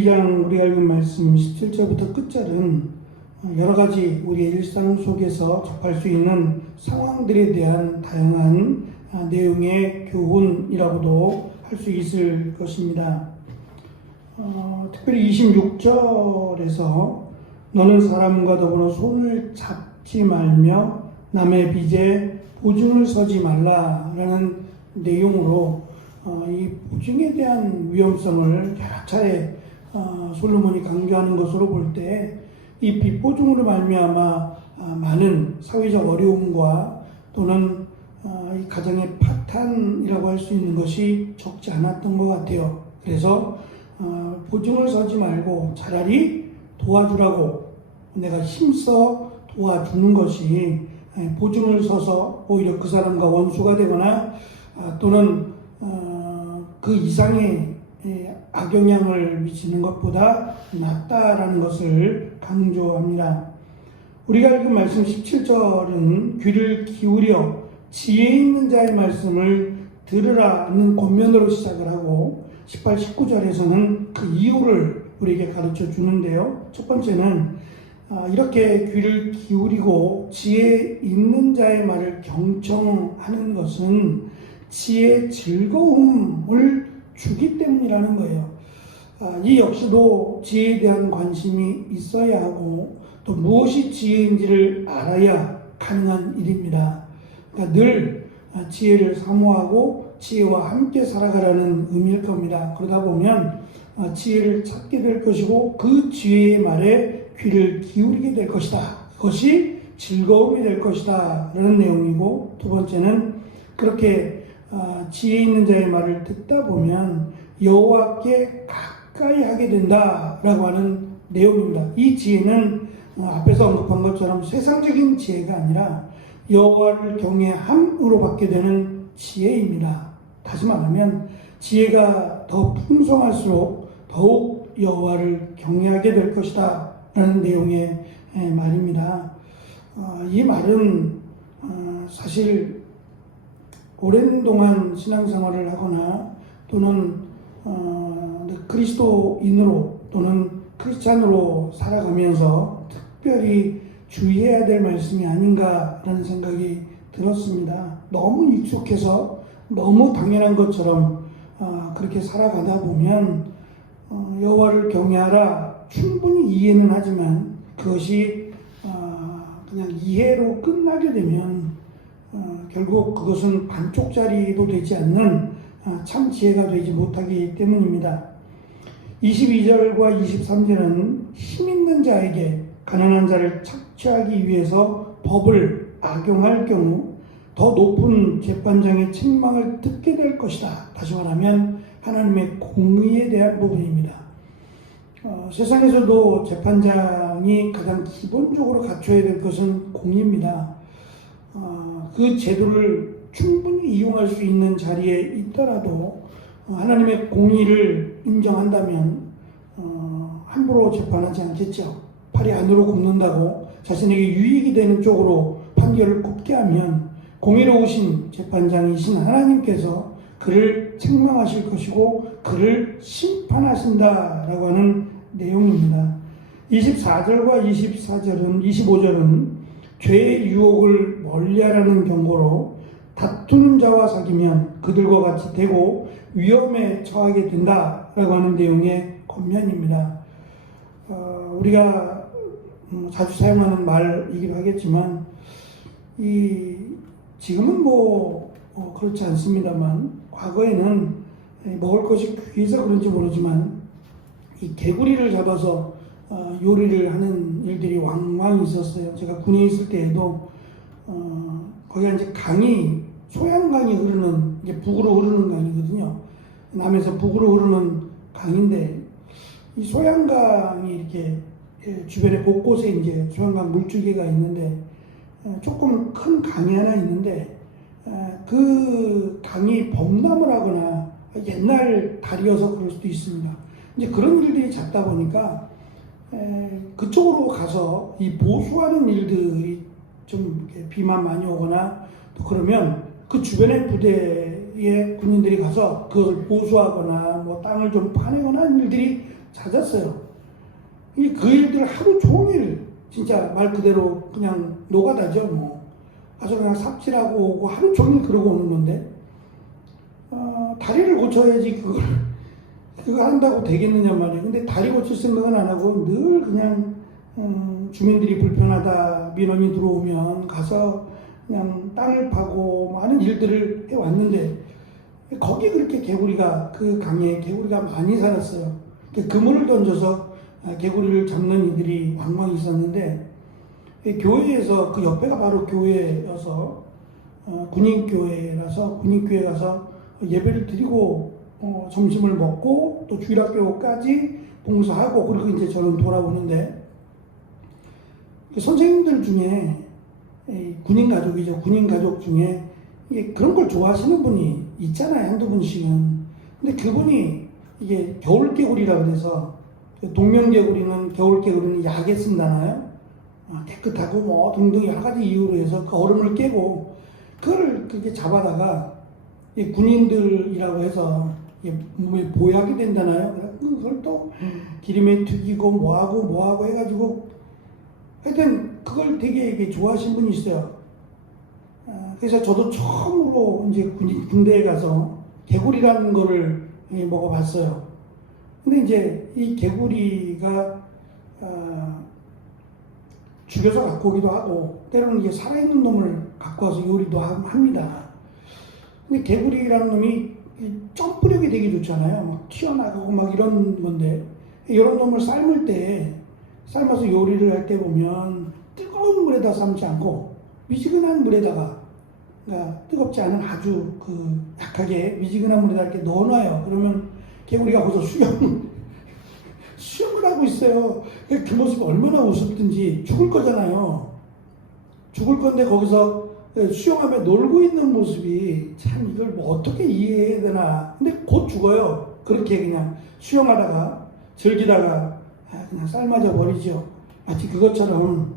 12장 우리가 읽은 말씀 17절부터 끝절은 여러 가지 우리의 일상 속에서 접할 수 있는 상황들에 대한 다양한 내용의 교훈이라고도 할 수 있을 것입니다. 특별히 26절에서 너는 사람과 더불어 손을 잡지 말며 남의 빚에 보증을 서지 말라라는 내용으로 이 보증에 대한 위험성을 여러 차례 솔로몬이 강조하는 것으로 볼 때 이 빚보증으로 말미암아 많은 사회적 어려움과 또는 이 가정의 파탄이라고 할 수 있는 것이 적지 않았던 것 같아요. 그래서 보증을 서지 말고 차라리 도와주라고 내가 힘써 도와주는 것이 보증을 서서 오히려 그 사람과 원수가 되거나 또는 그 이상의 악영향을 미치는 것보다 낫다라는 것을 강조합니다. 우리가 읽은 말씀 17절은 귀를 기울여 지혜 있는 자의 말씀을 들으라는 권면으로 시작을 하고 18, 19절에서는 그 이유를 우리에게 가르쳐 주는데요. 첫 번째는 이렇게 귀를 기울이고 지혜 있는 자의 말을 경청하는 것은 지혜의 즐거움을 주기 때문이라는 거예요. 이 역시도 지혜에 대한 관심이 있어야 하고 또 무엇이 지혜인지를 알아야 가능한 일입니다. 그러니까 늘 지혜를 사모하고 지혜와 함께 살아가라는 의미일 겁니다. 그러다 보면 지혜를 찾게 될 것이고 그 지혜의 말에 귀를 기울이게 될 것이다. 그것이 즐거움이 될 것이다 라는 내용이고, 두 번째는 그렇게 지혜 있는 자의 말을 듣다 보면 여호와께 가까이 하게 된다라고 하는 내용입니다. 이 지혜는 앞에서 언급한 것처럼 세상적인 지혜가 아니라 여호와를 경외함으로 받게 되는 지혜입니다. 다시 말하면 지혜가 더 풍성할수록 더욱 여호와를 경외하게 될 것이다 라는 내용의 말입니다. 이 말은 사실 오랜 동안 신앙생활을 하거나 또는 그리스도인으로 또는 크리스찬으로 살아가면서 특별히 주의해야 될 말씀이 아닌가라는 생각이 들었습니다. 너무 익숙해서 너무 당연한 것처럼 그렇게 살아가다 보면 여호와를 경외하라 충분히 이해는 하지만 그것이 그냥 이해로 끝나게 되면 결국 그것은 반쪽짜리도 되지 않는 참 지혜가 되지 못하기 때문입니다. 22절과 23절은 힘 있는 자에게 가난한 자를 착취하기 위해서 법을 악용할 경우 더 높은 재판장의 책망을 듣게 될 것이다. 다시 말하면 하나님의 공의에 대한 부분입니다. 세상에서도 재판장이 가장 기본적으로 갖춰야 될 것은 공의입니다. 그 제도를 충분히 이용할 수 있는 자리에 있더라도 하나님의 공의를 인정한다면 함부로 재판하지 않겠죠. 팔이 안으로 굽는다고 자신에게 유익이 되는 쪽으로 판결을 굽게 하면 공의로우신 재판장이신 하나님께서 그를 책망하실 것이고 그를 심판하신다라고 하는 내용입니다. 24절과 25절은 죄의 유혹을 멀리하라는 경고로 다투는 자와 사귀면 그들과 같이 되고 위험에 처하게 된다라고 하는 내용의 권면입니다. 우리가 자주 사용하는 말이기도 하겠지만 지금은 그렇지 않습니다만 과거에는 먹을 것이 귀해서 그런지 모르지만 이 개구리를 잡아서 요리를 하는 일들이 왕왕 있었어요. 제가 군에 있을 때에도 거기가 이제 강이 소양강이 흐르는 이제 북으로 흐르는 강이거든요. 남에서 북으로 흐르는 강인데 이 소양강이 이렇게 주변에 곳곳에 이제 소양강 물줄기가 있는데 조금 큰 강이 하나 있는데 그 강이 범람을 하거나 옛날 다리여서 그럴 수도 있습니다. 이제 그런 일들이 잦다 보니까 그쪽으로 가서 이 보수하는 일들이 좀 비만 많이 오거나 또 그러면 그 주변의 부대의 군인들이 가서 그것을 보수하거나 뭐 땅을 좀 파내거나 하는 일들이 잦았어요. 이 그 일들 하루 종일 진짜 말 그대로 그냥 노가다죠. 뭐 가서 그냥 삽질하고 오고 하루 종일 그러고 오는 건데 다리를 고쳐야지 그거 한다고 되겠느냐 말이에요. 근데 다리 고칠 생각은 안 하고 늘 그냥 주민들이 불편하다 민원이 들어오면 가서 그냥 땅을 파고 많은 일들을 해왔는데 거기 그렇게 개구리가 그 강에 개구리가 많이 살았어요. 그물을 던져서 개구리를 잡는 이들이 왕왕 있었는데 교회에서 그 옆에가 바로 교회여서 군인교회라서 군인교회 가서 예배를 드리고 점심을 먹고 또 주일학교까지 봉사하고 그리고 이제 저는 돌아오는데 선생님들 중에 군인 가족이죠. 군인 가족 중에 그런 걸 좋아하시는 분이 있잖아요. 한두 분씩은. 근데 그분이 이게 겨울개구리라고 해서 동면개구리는 겨울개구리는 약에 쓴다나요? 깨끗하고 뭐 등등 여러 가지 이유로 해서 그 얼음을 깨고 그걸 그렇게 잡아다가 군인들이라고 해서 몸에 보약이 된다나요? 그걸 또 기름에 튀기고 뭐하고 해가지고 하여튼 그걸 되게 좋아하시는 분이 있어요. 그래서 저도 처음으로 이제 군대에 가서 개구리라는 거를 먹어봤어요. 근데 이제 이 개구리가 죽여서 갖고 오기도 하고 때로는 이게 살아있는 놈을 갖고 와서 요리도 합니다. 근데 개구리라는 놈이 점프력이 되게 좋잖아요. 막 튀어나가고 막 이런 건데 이런 놈을 삶아서 요리를 할 때 보면 뜨거운 물에다 삶지 않고 미지근한 물에다가 그러니까 뜨겁지 않은 아주 약하게 미지근한 물에다 이렇게 넣어놔요. 그러면 개구리가 거기서 수영을 하고 있어요. 그 모습이 얼마나 우습든지 죽을 거잖아요. 죽을 건데 거기서 수영하며 놀고 있는 모습이 참 이걸 뭐 어떻게 이해해야 되나. 근데 곧 죽어요. 그렇게 그냥 수영하다가 즐기다가 그냥 삶아져 버리죠. 마치 그것처럼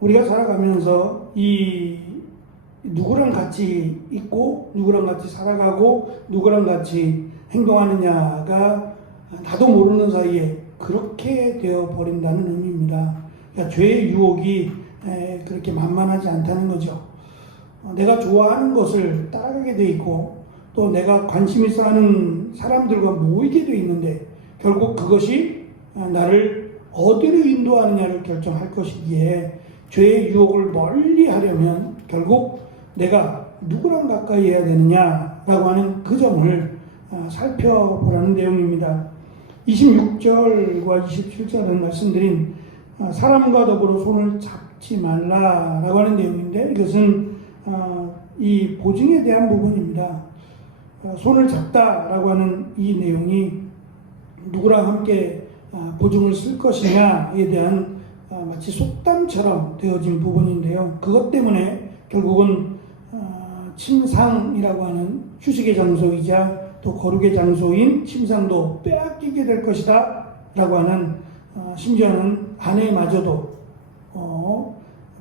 우리가 살아가면서 이 누구랑 같이 있고 누구랑 같이 살아가고 누구랑 같이 행동하느냐가 나도 모르는 사이에 그렇게 되어 버린다는 의미입니다. 그러니까 죄의 유혹이 그렇게 만만하지 않다는 거죠. 내가 좋아하는 것을 따라가게 돼 있고 또 내가 관심 있어 하는 사람들과 모이게 돼 있는데 결국 그것이 나를 어디로 인도하느냐를 결정할 것이기에 죄의 유혹을 멀리 하려면 결국 내가 누구랑 가까이 해야 되느냐라고 하는 그 점을 살펴보라는 내용입니다. 26절과 27절은 말씀드린 사람과 더불어 손을 잡지 말라라고 하는 내용인데 이것은 이 보증에 대한 부분입니다. 손을 잡다라고 하는 이 내용이 누구랑 함께 보증을 쓸 것이냐에 대한 마치 속담처럼 되어진 부분인데요. 그것 때문에 결국은 침상이라고 하는 휴식의 장소이자 또 거룩의 장소인 침상도 빼앗기게 될 것이다 라고 하는 심지어는 아내마저도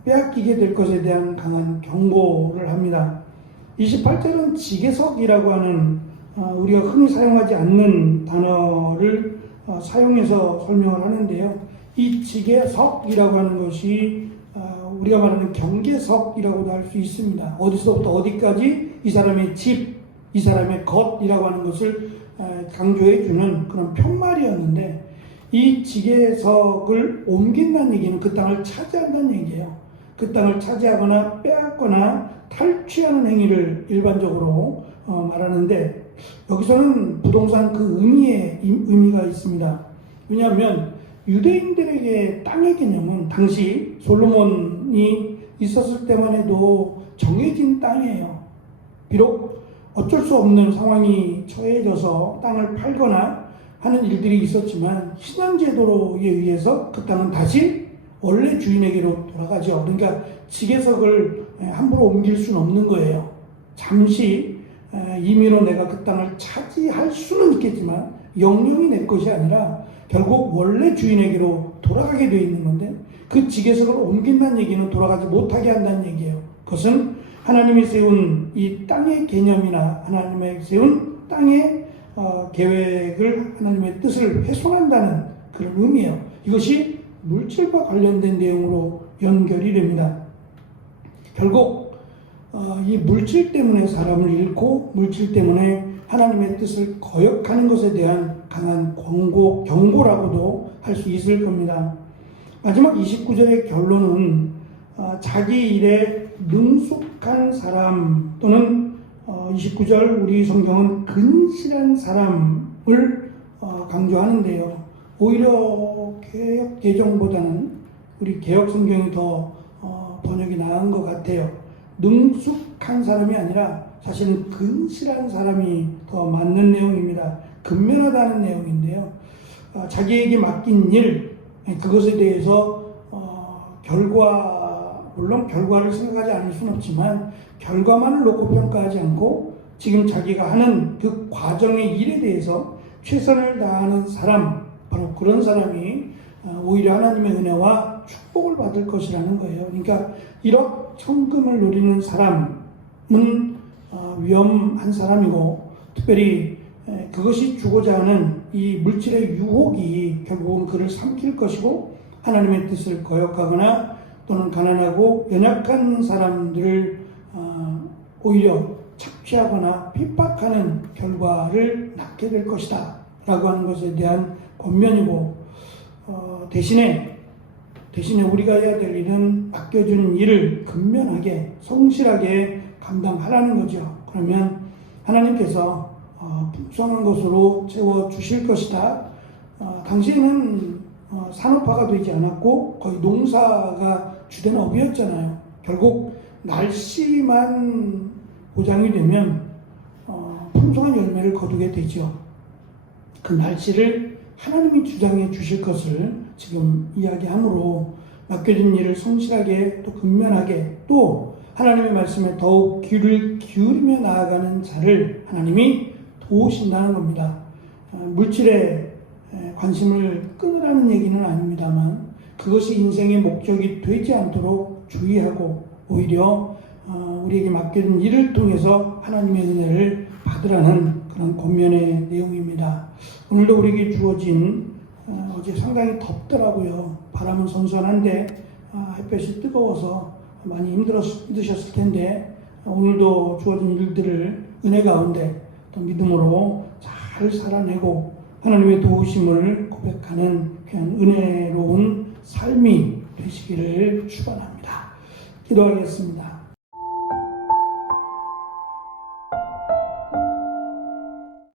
빼앗기게 될 것에 대한 강한 경고를 합니다. 28절은 지게석이라고 하는 우리가 흔히 사용하지 않는 단어를 사용해서 설명을 하는데요. 이 지게석이라고 하는 것이 우리가 말하는 경계석이라고도 할 수 있습니다. 어디서부터 어디까지 이 사람의 집, 이 사람의 것이라고 하는 것을 강조해주는 그런 편말이었는데 이 지게석을 옮긴다는 얘기는 그 땅을 차지한다는 얘기예요. 그 땅을 차지하거나 빼앗거나 탈취하는 행위를 일반적으로 말하는데 여기서는 부동산 그 의미가 있습니다. 왜냐하면 유대인들에게 땅의 개념은 당시 솔로몬이 있었을 때만 해도 정해진 땅이에요. 비록 어쩔 수 없는 상황이 처해져서 땅을 팔거나 하는 일들이 있었지만 신앙제도에 의해서 그 땅은 다시 원래 주인에게로 돌아가죠. 그러니까 지게석을 함부로 옮길 수는 없는 거예요. 잠시 임의로 내가 그 땅을 차지할 수는 있겠지만 영영이 내 것이 아니라 결국 원래 주인에게로 돌아가게 되어 있는 건데 그 지게석을 옮긴다는 얘기는 돌아가지 못하게 한다는 얘기예요. 그것은 하나님이 세운 이 땅의 개념이나 하나님의 세운 땅의 계획을 하나님의 뜻을 훼손한다는 그런 의미예요. 이것이 물질과 관련된 내용으로 연결이 됩니다. 결국 이 물질 때문에 사람을 잃고 물질 때문에 하나님의 뜻을 거역하는 것에 대한 강한 경고라고도 할 수 있을 겁니다. 마지막 29절의 결론은 자기 일에 능숙한 사람 또는 29절 우리 성경은 근실한 사람을 강조하는데요. 오히려 개역 개정보다는 우리 개역 성경이 더 번역이 나은 것 같아요. 능숙한 사람이 아니라 사실은 근실한 사람이 더 맞는 내용입니다. 근면하다는 내용인데요. 자기에게 맡긴 일, 그것에 대해서 물론 결과를 생각하지 않을 수는 없지만 결과만을 놓고 평가하지 않고 지금 자기가 하는 그 과정의 일에 대해서 최선을 다하는 사람, 바로 그런 사람이 오히려 하나님의 은혜와 축복을 받을 것이라는 거예요. 그러니까 1억 천금을 누리는 사람은 위험한 사람이고, 특별히 그것이 주고자 하는 이 물질의 유혹이 결국은 그를 삼킬 것이고, 하나님의 뜻을 거역하거나 또는 가난하고 연약한 사람들을 오히려 착취하거나 핍박하는 결과를 낳게 될 것이다 라고 하는 것에 대한 권면이고, 대신에 우리가 해야 될 일은 맡겨주는 일을 근면하게 성실하게 감당하라는 거죠. 그러면 하나님께서 풍성한 것으로 채워주실 것이다. 당시에는 산업화가 되지 않았고 거의 농사가 주된 업이었잖아요. 결국 날씨만 보장이 되면 풍성한 열매를 거두게 되죠. 그 날씨를 하나님이 주장해 주실 것을 지금 이야기하므로 맡겨진 일을 성실하게 또 근면하게 또 하나님의 말씀에 더욱 귀를 기울이며 나아가는 자를 하나님이 도우신다는 겁니다. 물질에 관심을 끊으라는 얘기는 아닙니다만 그것이 인생의 목적이 되지 않도록 주의하고 오히려 우리에게 맡겨진 일을 통해서 하나님의 은혜를 받으라는 그런 권면의 내용입니다. 오늘도 우리에게 주어진 어제 상당히 덥더라고요. 바람은 선선한데 햇볕이 뜨거워서 많이 힘드셨을 텐데 오늘도 주어진 일들을 은혜 가운데 또 믿음으로 잘 살아내고 하나님의 도우심을 고백하는 그냥 은혜로운 삶이 되시기를 축원합니다. 기도하겠습니다.